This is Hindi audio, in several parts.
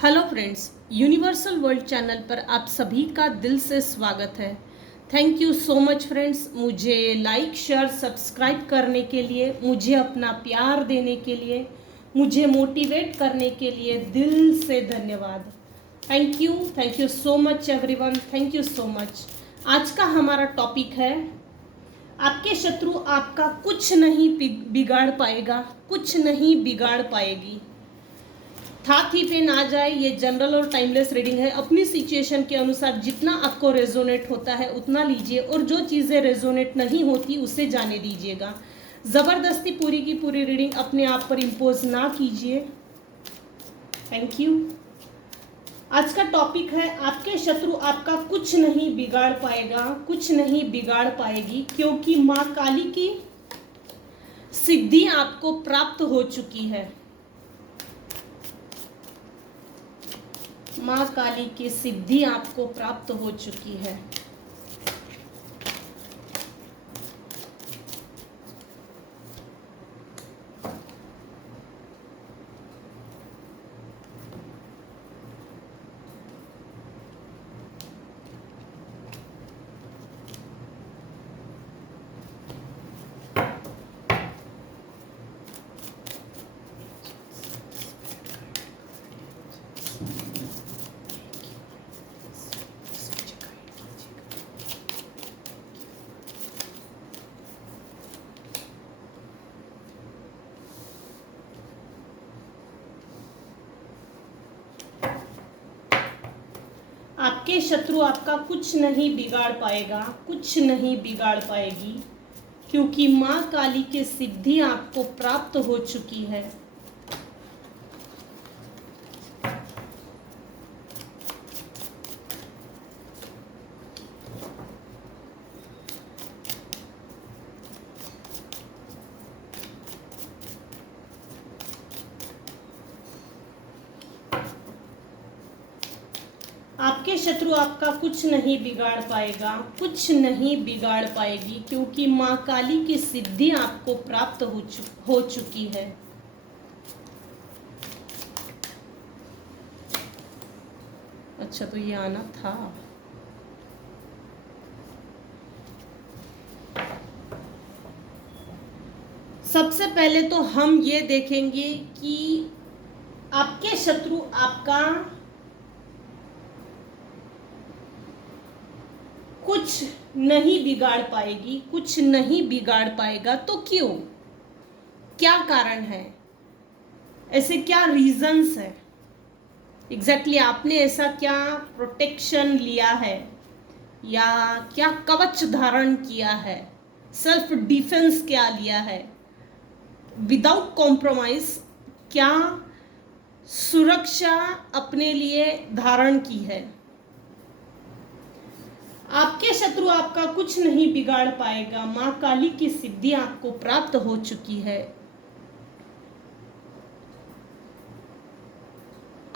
Hello friends, universal world channel पर आप सभी का दिल से स्वागत है। Thank you so much friends, मुझे लाइक शेयर सब्सक्राइब करने के लिए, मुझे अपना प्यार देने के लिए, मुझे मोटिवेट करने के लिए दिल से धन्यवाद। Thank you so much everyone, thank you so much. आज का हमारा टॉपिक है आपके शत्रु आपका कुछ नहीं बिगाड़ पाएगा, कुछ नहीं बिगाड़ पाएगी। था थी पे ना जाए, ये जनरल और टाइमलेस रीडिंग है। अपनी सिचुएशन के अनुसार जितना आपको रेजोनेट होता है उतना लीजिए, और जो चीज़ें रेजोनेट नहीं होती उसे जाने दीजिएगा। ज़बरदस्ती पूरी की पूरी रीडिंग अपने आप पर इम्पोज ना कीजिए। Thank you. आज का टॉपिक है आपके शत्रु आपका कुछ नहीं बिगाड़ पाएगा, कुछ नहीं बिगाड़ पाएगी, क्योंकि माँ काली की सिद्धि आपको प्राप्त हो चुकी है। माँ काली की सिद्धि आपको प्राप्त हो चुकी है। आपके शत्रु आपका कुछ नहीं बिगाड़ पाएगा, कुछ नहीं बिगाड़ पाएगी, क्योंकि माँ काली की सिद्धि आपको प्राप्त हो चुकी है। आपके शत्रु आपका कुछ नहीं बिगाड़ पाएगा, कुछ नहीं बिगाड़ पाएगी, क्योंकि माँ काली की सिद्धि आपको प्राप्त हो चुकी है। अच्छा, तो ये आना था। सबसे पहले तो हम ये देखेंगे कि आपके शत्रु आपका कुछ नहीं बिगाड़ पाएगी, कुछ नहीं बिगाड़ पाएगा, तो क्यों, क्या कारण है, ऐसे क्या रीजंस है, एग्जैक्टली आपने ऐसा क्या प्रोटेक्शन लिया है या क्या कवच धारण किया है, सेल्फ डिफेंस क्या लिया है, विदाउट कॉम्प्रोमाइज क्या सुरक्षा अपने लिए धारण की है। आपके शत्रु आपका कुछ नहीं बिगाड़ पाएगा, माँ काली की सिद्धि आपको प्राप्त हो चुकी है।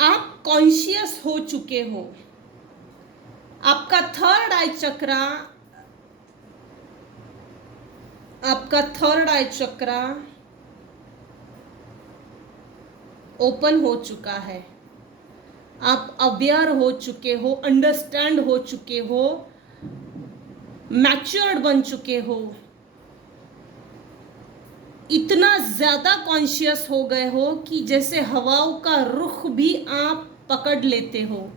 आप कॉन्शियस हो चुके हो। आपका थर्ड आई चक्रा ओपन हो चुका है। आप अवेयर हो चुके हो, अंडरस्टैंड हो चुके हो, मैच्योर्ड बन चुके हो, इतना ज्यादा कॉन्शियस हो गए हो कि जैसे हवाओं का रुख भी आप पकड़ लेते हो।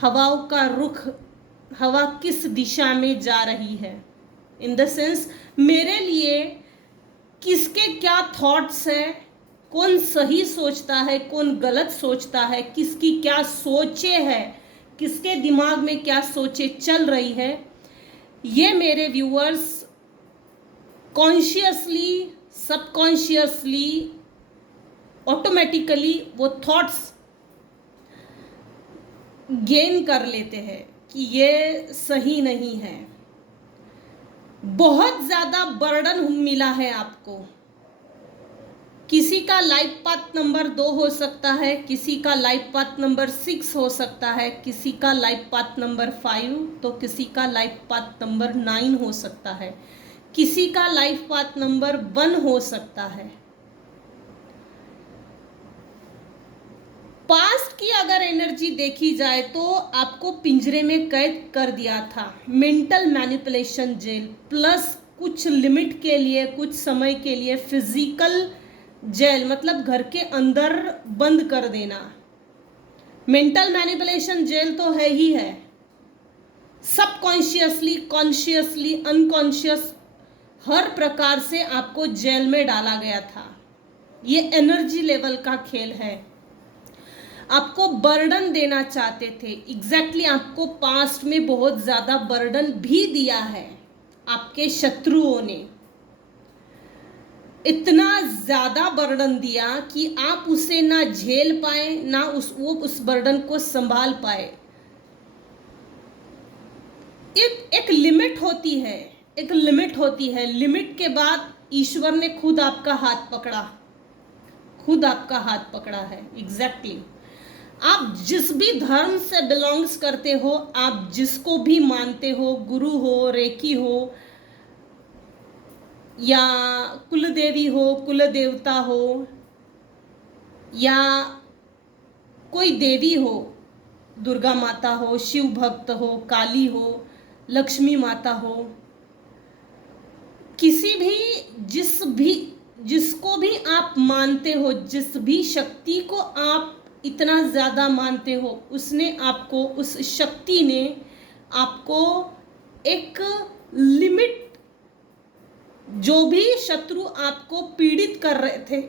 हवाओं का रुख, हवा किस दिशा में जा रही है, इन द सेंस मेरे लिए किसके क्या थॉट्स है, कौन सही सोचता है, कौन गलत सोचता है, किसकी क्या सोचे है, किसके दिमाग में क्या सोचे चल रही है, ये मेरे व्यूअर्स कॉन्शियसली, सबकॉन्शियसली, ऑटोमेटिकली वो थॉट्स गेन कर लेते हैं कि ये सही नहीं है। बहुत ज्यादा बर्डन मिला है आपको। किसी का लाइफ पाथ नंबर 2 हो सकता है, किसी का लाइफ पाथ नंबर 6 हो सकता है, किसी का लाइफ पाथ नंबर 5, तो किसी का लाइफ पाथ नंबर 9 हो सकता है, किसी का लाइफ पाथ नंबर 1 हो सकता है। पास्ट की अगर एनर्जी देखी जाए तो आपको पिंजरे में कैद कर दिया था, मेंटल मैनिपुलेशन जेल, प्लस कुछ लिमिट के लिए, कुछ समय के लिए फिजिकल जेल, मतलब घर के अंदर बंद कर देना। मेंटल मैनिपुलेशन जेल तो है ही है, सबकॉन्शियसली, कॉन्शियसली, अनकॉन्शियस, हर प्रकार से आपको जेल में डाला गया था। ये एनर्जी लेवल का खेल है। आपको बर्डन देना चाहते थे, एग्जैक्टली आपको पास्ट में बहुत ज्यादा बर्डन भी दिया है। आपके शत्रुओं ने इतना ज्यादा बर्डन दिया कि आप उसे ना झेल पाए, ना उस बर्डन को संभाल पाए। एक लिमिट होती है, एक लिमिट होती है। लिमिट के बाद ईश्वर ने खुद आपका हाथ पकड़ा, खुद आपका हाथ पकड़ा है। एग्जैक्टली आप जिस भी धर्म से बिलोंग्स करते हो, आप जिसको भी मानते हो, गुरु हो, रेकी हो, या कुल देवी हो, कुल देवता हो, या कोई देवी हो, दुर्गा माता हो, शिव भक्त हो, काली हो, लक्ष्मी माता हो, किसी भी जिसको भी आप मानते हो, जिस भी शक्ति को आप इतना ज्यादा मानते हो, उसने आपको, उस शक्ति ने आपको एक लिमिट, जो भी शत्रु आपको पीड़ित कर रहे थे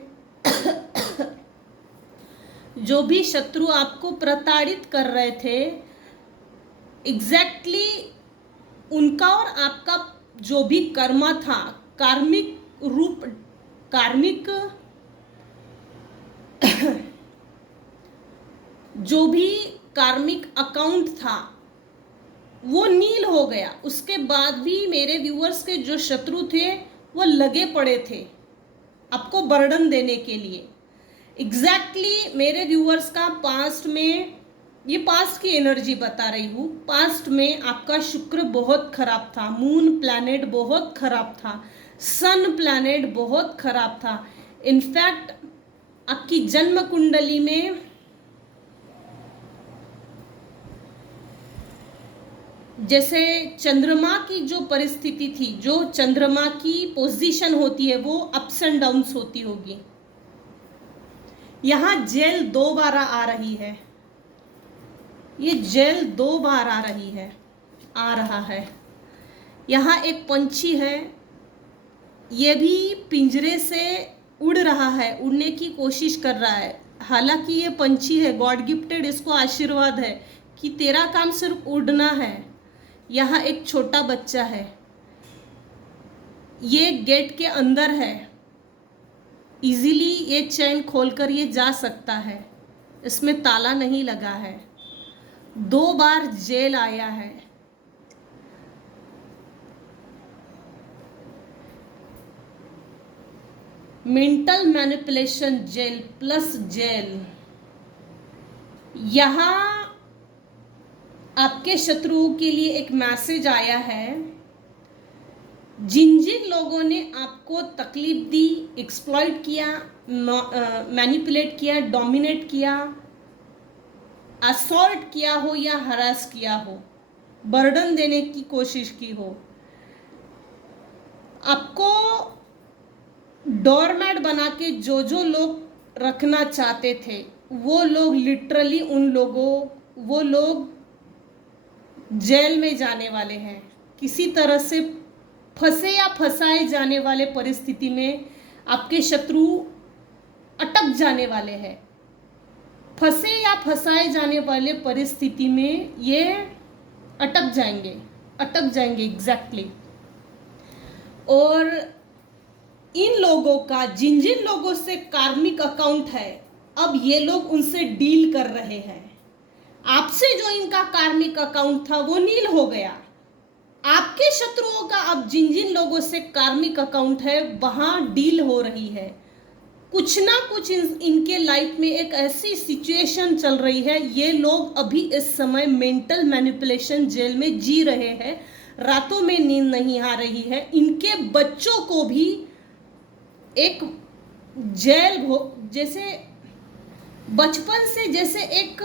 जो भी शत्रु आपको प्रताड़ित कर रहे थे, एग्जैक्टली उनका और आपका जो भी कर्मा था, कार्मिक रूप, कार्मिक जो भी कार्मिक अकाउंट था वो नील हो गया। उसके बाद भी मेरे व्यूअर्स के जो शत्रु थे वो लगे पड़े थे आपको बर्डन देने के लिए। एग्जैक्टली मेरे व्यूअर्स का पास्ट में, ये पास्ट की एनर्जी बता रही हूँ, पास्ट में आपका शुक्र बहुत खराब था, मून प्लैनेट बहुत खराब था, सन प्लैनेट बहुत खराब था। इनफैक्ट आपकी जन्म कुंडली में जैसे चंद्रमा की जो परिस्थिति थी, जो चंद्रमा की पोजीशन होती है वो अप्स एंड डाउन्स होती होगी। यहां जेल 2 बार आ रही है, ये जेल 2 बार आ रही है, आ रहा है। यहाँ एक पंछी है, ये भी पिंजरे से उड़ रहा है, उड़ने की कोशिश कर रहा है। हालांकि ये पंछी है, गॉड गिफ्टेड, इसको आशीर्वाद है कि तेरा काम सिर्फ उड़ना है। यहाँ एक छोटा बच्चा है, ये गेट के अंदर है, इजीली ये चैन खोलकर ये जा सकता है, इसमें ताला नहीं लगा है। 2 बार जेल आया है। Mental manipulation jail plus jail. यहां आपके शत्रुओं के लिए एक मैसेज आया है। जिन जिन लोगों ने आपको तकलीफ दी, एक्सप्लॉइट किया, मैनिपुलेट किया, डोमिनेट किया, असॉल्ट किया हो या हरास किया हो, बर्डन देने की कोशिश की हो, आपको डोरमैट बना के जो जो लोग रखना चाहते थे, वो लोग लिटरली वो लोग जेल में जाने वाले हैं। किसी तरह से फंसे या फंसाए जाने वाले परिस्थिति में आपके शत्रु अटक जाने वाले हैं। फंसे या फंसाए जाने वाले परिस्थिति में ये अटक जाएंगे एग्जैक्टली। और इन लोगों का, जिन जिन लोगों से कार्मिक अकाउंट है, अब ये लोग उनसे डील कर रहे हैं। आपसे जो इनका कार्मिक अकाउंट था वो नील हो गया। आपके शत्रुओं का अब जिन जिन लोगों से कार्मिक अकाउंट है वहां डील हो रही है। कुछ ना कुछ इनके लाइफ में एक ऐसी सिचुएशन चल रही है, ये लोग अभी इस समय मेंटल मैनिपुलेशन जेल में जी रहे हैं, रातों में नींद नहीं आ रही है। इनके बच्चों को भी एक जेल, जैसे बचपन से जैसे एक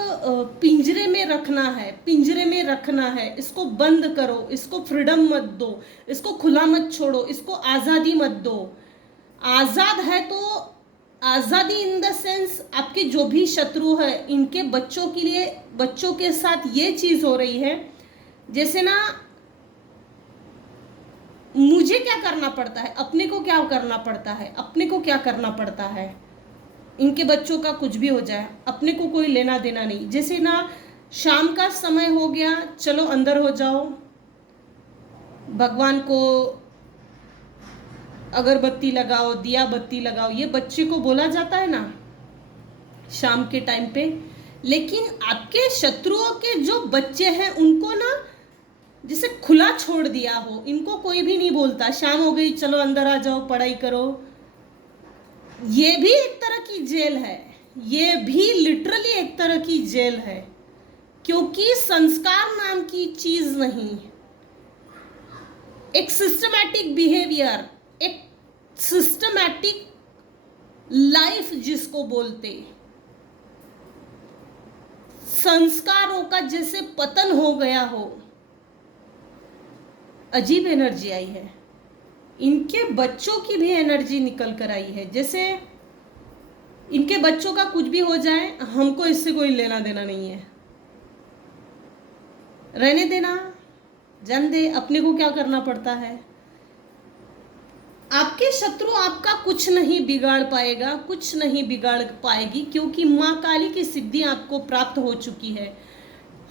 पिंजरे में रखना है, पिंजरे में रखना है, इसको बंद करो, इसको फ्रीडम मत दो, इसको खुला मत छोड़ो, इसको आज़ादी मत दो। आज़ाद है तो आज़ादी इन द सेंस आपके जो भी शत्रु है इनके बच्चों के लिए, बच्चों के साथ ये चीज़ हो रही है जैसे ना मुझे क्या करना पड़ता है, अपने को क्या करना पड़ता है, अपने को क्या करना पड़ता है, इनके बच्चों का कुछ भी हो जाए अपने को कोई लेना देना नहीं। जैसे ना शाम का समय हो गया, चलो अंदर हो जाओ, भगवान को अगरबत्ती लगाओ, दिया बत्ती लगाओ, ये बच्चे को बोला जाता है ना शाम के टाइम पे। लेकिन आपके शत्रुओं के जो बच्चे हैं उनको ना जैसे खुला छोड़ दिया हो, इनको कोई भी नहीं बोलता, शाम हो गई चलो अंदर आ जाओ पढ़ाई करो। ये भी एक तरह की जेल है, ये भी लिटरली एक तरह की जेल है, क्योंकि संस्कार नाम की चीज नहीं, एक सिस्टमैटिक बिहेवियर, एक सिस्टमैटिक लाइफ जिसको बोलते, संस्कारों का जैसे पतन हो गया हो, अजीब एनर्जी आई है। इनके बच्चों की भी एनर्जी निकल कर आई है, जैसे इनके बच्चों का कुछ भी हो जाए हमको इससे कोई लेना देना नहीं है, रहने देना, जान दे, अपने को क्या करना पड़ता है। आपके शत्रु आपका कुछ नहीं बिगाड़ पाएगा, कुछ नहीं बिगाड़ पाएगी, क्योंकि माँ काली की सिद्धि आपको प्राप्त हो चुकी है।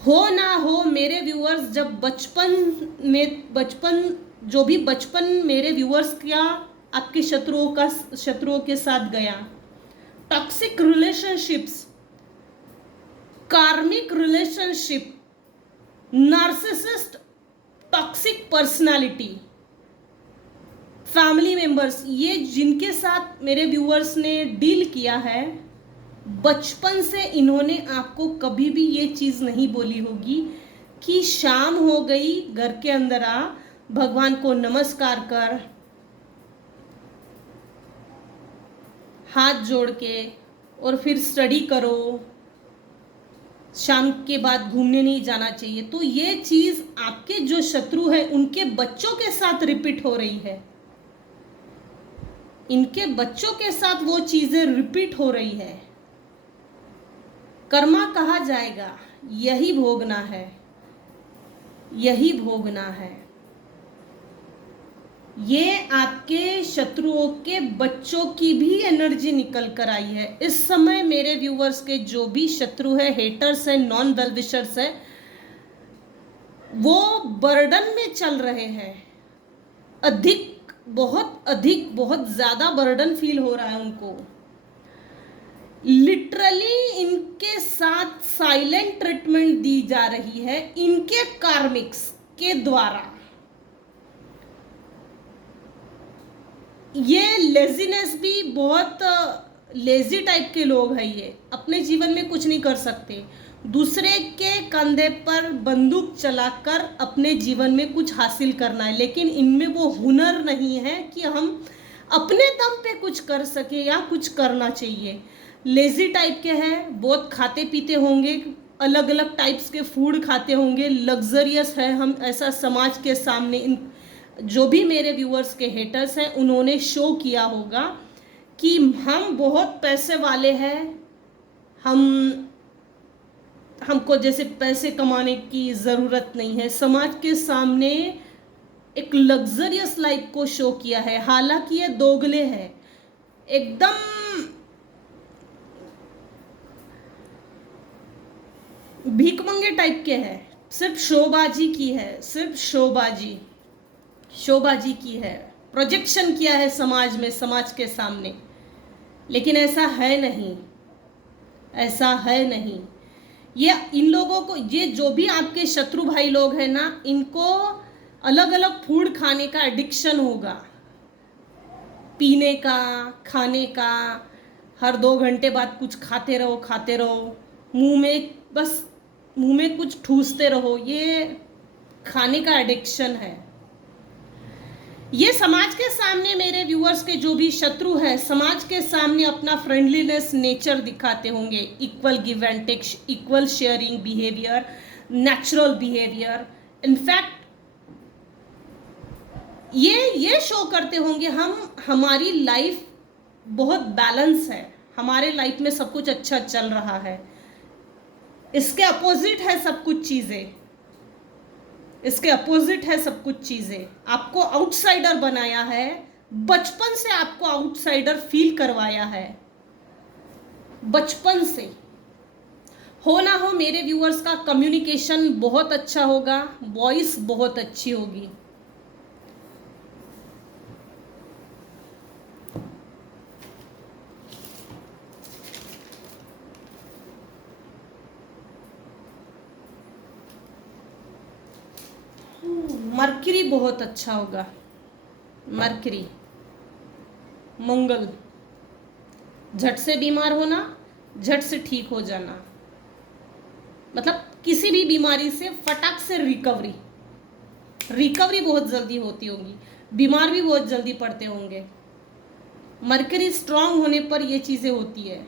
हो ना हो मेरे व्यूअर्स, जब बचपन जो भी बचपन मेरे व्यूअर्स का आपके शत्रुओं के साथ गया, टॉक्सिक रिलेशनशिप्स, कार्मिक relationship, narcissist, toxic personality, family members, ये जिनके साथ मेरे व्यूअर्स ने डील किया है, बचपन से इन्होंने आपको कभी भी ये चीज़ नहीं बोली होगी कि शाम हो गई घर के अंदर आ, भगवान को नमस्कार कर, हाथ जोड़ के, और फिर स्टडी करो, शाम के बाद घूमने नहीं जाना चाहिए। तो ये चीज़ आपके जो शत्रु है उनके बच्चों के साथ रिपीट हो रही है, इनके बच्चों के साथ वो चीज़ें रिपीट हो रही है। कर्मा कहा जाएगा, यही भोगना है, यही भोगना है। ये आपके शत्रुओं के बच्चों की भी एनर्जी निकल कर आई है। इस समय मेरे व्यूवर्स के जो भी शत्रु है, हेटर्स है, नॉन वेल विशर्स है, वो बर्डन में चल रहे हैं, अधिक बहुत ज़्यादा बर्डन फील हो रहा है उनको। लिटरली इनके साथ साइलेंट ट्रीटमेंट दी जा रही है इनके कार्मिक्स के द्वारा। ये लेजीनेस भी, बहुत लेजी टाइप के लोग हैं, ये अपने जीवन में कुछ नहीं कर सकते, दूसरे के कंधे पर बंदूक चलाकर अपने जीवन में कुछ हासिल करना है, लेकिन इनमें वो हुनर नहीं है कि हम अपने दम पे कुछ कर सके या कुछ करना चाहिए। लेजी टाइप के हैं, बहुत खाते पीते होंगे, अलग अलग टाइप्स के फूड खाते होंगे, लग्जरियस है, हम ऐसा समाज के सामने इन जो भी मेरे व्यूअर्स के हेटर्स हैं उन्होंने शो किया होगा कि हम बहुत पैसे वाले हैं, हमको जैसे पैसे कमाने की ज़रूरत नहीं है, समाज के सामने एक लग्जरियस लाइफ को शो किया है। हालांकि ये दोगले है, एकदम भीखमंगे टाइप के हैं, सिर्फ शोबाजी की है, सिर्फ शोबाजी की है, प्रोजेक्शन किया है समाज में, समाज के सामने, लेकिन ऐसा है नहीं, ऐसा है नहीं। ये इन लोगों को, ये जो भी आपके शत्रु भाई लोग हैं ना, इनको अलग अलग फूड खाने का एडिक्शन होगा, पीने का, खाने का, हर 2 घंटे बाद कुछ खाते रहो, मुंह में कुछ ठूसते रहो, ये खाने का एडिक्शन है। ये समाज के सामने मेरे व्यूअर्स के जो भी शत्रु है, समाज के सामने अपना फ्रेंडलीनेस नेचर दिखाते होंगे, equal give and take, equal sharing behaviour, natural behaviour. In fact ये शो करते होंगे हमारी लाइफ बहुत बैलेंस है, हमारे लाइफ में सब कुछ अच्छा चल रहा है। इसके अपोजिट है सब कुछ चीजें, इसके अपोजिट है सब कुछ चीजें। आपको आउटसाइडर बनाया है, बचपन से आपको आउटसाइडर फील करवाया है, बचपन से। हो ना हो मेरे व्यूअर्स का कम्युनिकेशन बहुत अच्छा होगा, वॉइस बहुत अच्छी होगी। मरकरी बहुत अच्छा होगा, मरकरी, मंगल। झट से बीमार होना, झट से ठीक हो जाना, मतलब किसी भी बीमारी से फटाक से रिकवरी बहुत जल्दी होती होगी, बीमार भी बहुत जल्दी पड़ते होंगे। मरकरी स्ट्रांग होने पर ये चीज़ें होती है।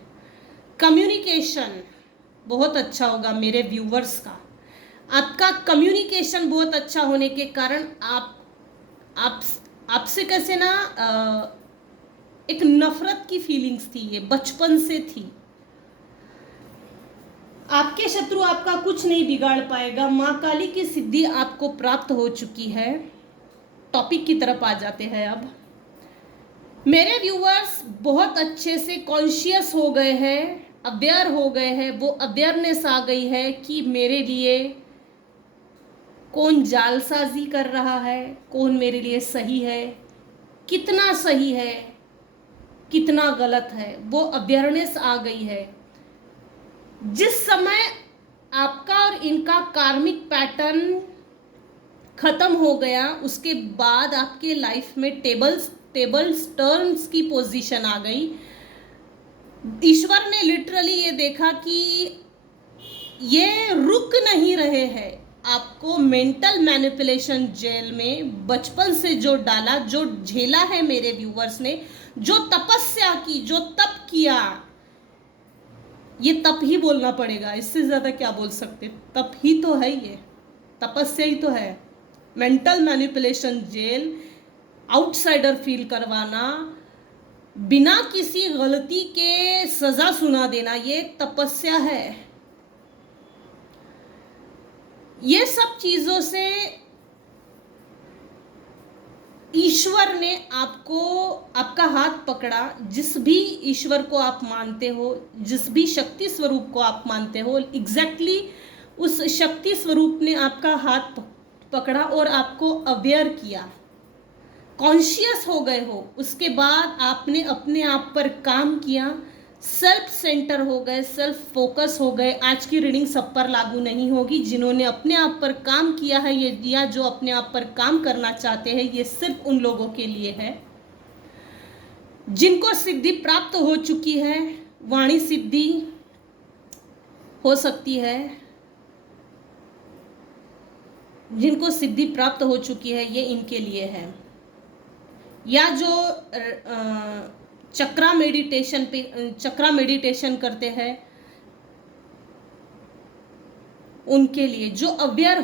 कम्युनिकेशन बहुत अच्छा होगा मेरे व्यूवर्स का। आपका कम्युनिकेशन बहुत अच्छा होने के कारण आपसे कैसे ना एक नफरत की फीलिंग्स थी, ये बचपन से थी। आपके शत्रु आपका कुछ नहीं बिगाड़ पाएगा। माँ काली की सिद्धि आपको प्राप्त हो चुकी है। टॉपिक की तरफ आ जाते हैं अब। मेरे व्यूअर्स बहुत अच्छे से कॉन्शियस हो गए हैं, अवेयर हो गए हैं। वो अवेयरनेस आ गई है कि मेरे लिए कौन जालसाजी कर रहा है, कौन मेरे लिए सही है, कितना सही है, कितना गलत है। वो अवेयरनेस आ गई है। जिस समय आपका और इनका कार्मिक पैटर्न खत्म हो गया, उसके बाद आपके लाइफ में टेबल्स टर्न्स की पोजीशन आ गई। ईश्वर ने लिटरली ये देखा कि ये रुक नहीं रहे हैं। आपको मेंटल मैनिपुलेशन जेल में बचपन से जो डाला, जो झेला है मेरे व्यूवर्स ने, जो तपस्या की, जो तप किया, ये तप ही बोलना पड़ेगा, इससे ज़्यादा क्या बोल सकते। तप ही तो है, ये तपस्या ही तो है। Mental manipulation jail, outsider feel करवाना, बिना किसी गलती के सजा सुना देना, ये तपस्या है। ये सब चीज़ों से ईश्वर ने आपका हाथ पकड़ा। जिस भी ईश्वर को आप मानते हो, जिस भी शक्ति स्वरूप को आप मानते हो, एग्जैक्टली उस शक्ति स्वरूप ने आपका हाथ पकड़ा और आपको अवेयर किया, कॉन्शियस हो गए हो। उसके बाद आपने अपने आप पर काम किया, सेल्फ सेंटर हो गए, सेल्फ फोकस हो गए। आज की रीडिंग सब पर लागू नहीं होगी। जिन्होंने अपने आप पर काम किया है ये, या जो अपने आप पर काम करना चाहते हैं, ये सिर्फ उन लोगों के लिए है जिनको सिद्धि प्राप्त हो चुकी है। वाणी सिद्धि हो सकती है, जिनको सिद्धि प्राप्त हो चुकी है, ये इनके लिए है। या जो चक्रा मेडिटेशन करते हैं, उनके लिए, जो अवेयर